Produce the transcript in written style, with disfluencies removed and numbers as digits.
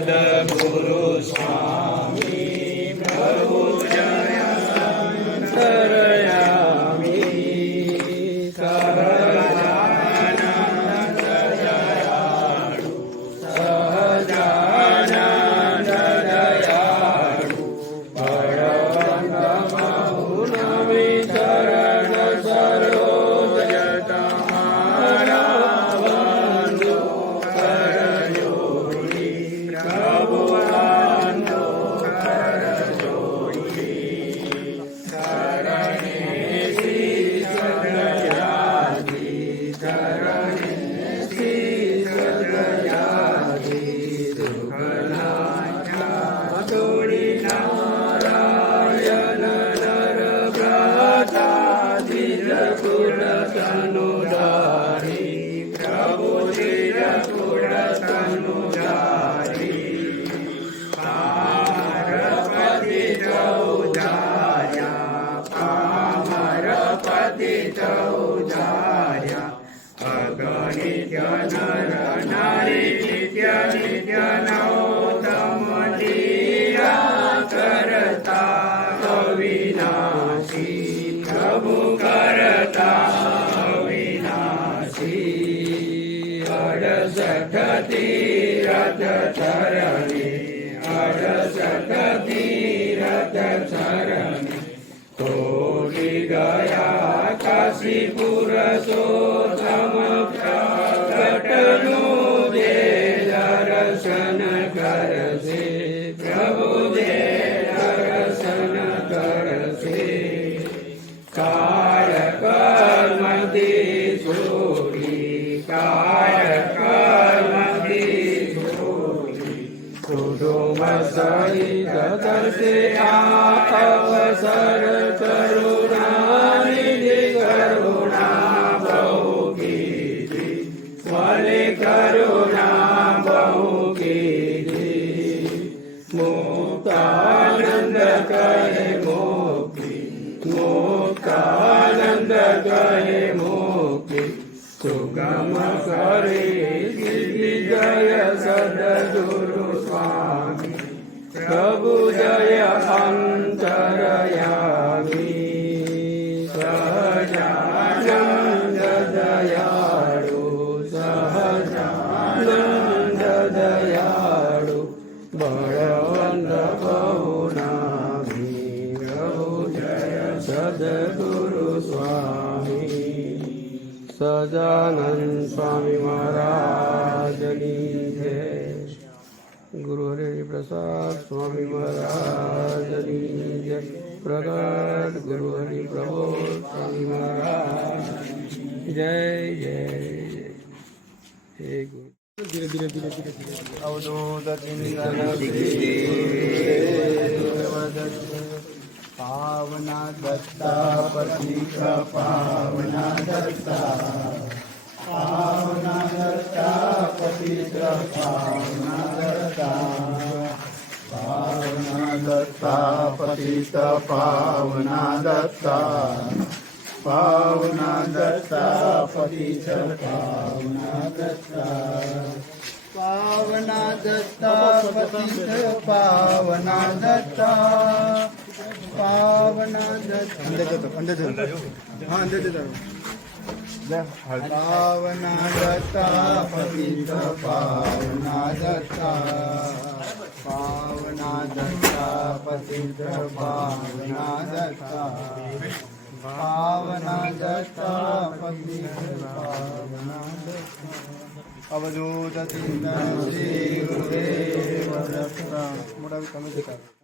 સદગુરુ સ્વામી પ્રભુ જય અંતરયામી સહજાનંદ દયાળુ સહજાનંદ દયાળુ બળવંત મૌનમી ચરણ સરોજ તમારા વંદો કરજોડી પ્રભુ વંદો કરજોડી શરણે શીશ દયાજી શરણે શીશ દયાજી દુઃખનાથા દોડી નારાયણ નર વ્રતા ધીરકુળ તનુધારી પ્રભુ ધીરકુળ તનુધારી પામરપતિ ચૌધાર્યા પામરપતિ ચૌધાર્યા અગણિત્ય નર નારી નિત્ય નિત્ય નૌતમ લીલા કરતા અવિનાશી પ્રભુ કરતા અવિનાશી અડસઠ તીરથ ચરણે અડસઠ તીરથ ચરણે તોડી ગયા કાશીપુર સોતમ પ્રગટનું જે દર્શન કરશે પ્રભુ જે દર્શન કરશે કાળ કર્મથી છોડી કાળ કર્મથી છોડી કુટુંબ સહિત કરશે આ અવસર કરુણાનિધિ કરુણા બહુ કીધી સ્વને કરુણા બહુ કીધી મુક્તાનંદ કહે મોકી મુક્તાનંદ કહે મોકી સુગમ કરે જય સદગુરુ સ્વામી પ્રભુ જય અંતરયામી સહજાનંદ દયાળુ સહજાનંદ દયાળુ બળવંત બહુનામી પ્રભુ જય સદગુરુ સ્વામી સદાનંદ સ્વામી મહારાજની જય ગુરુ હરિ પ્રસાદ સ્વામી મહારાજની જય પ્રગટ ગુરુ હરિ પ્રભુ સ્વામી મહારાજ જય જય જય ગુરુ ધીરે ધીરે ધીરે ધીરે ધીરે અવધૂત પાવના દત્તા પતિત પાવના દત્તા પાવના દત્તા પતિત પાવના દત્તા પાવના દત્તા પતિત પાવના દત્તા પાવના દત્તા પતિત પાવના દત્તા પાવના દત્તા પતિત પાવના દત્તા પાવના દત્તા અંદર હા અંદર જતો પાવના દત્તા પતિત પાવના દત્તા પાવના દત્તા પતિત પાવના દત્તા પાવના દત્તા પતિત પાવના દત્તા અવધૂત ચિંતન શ્રી ગુરુદેવ દત્તા મોટા તમે જતા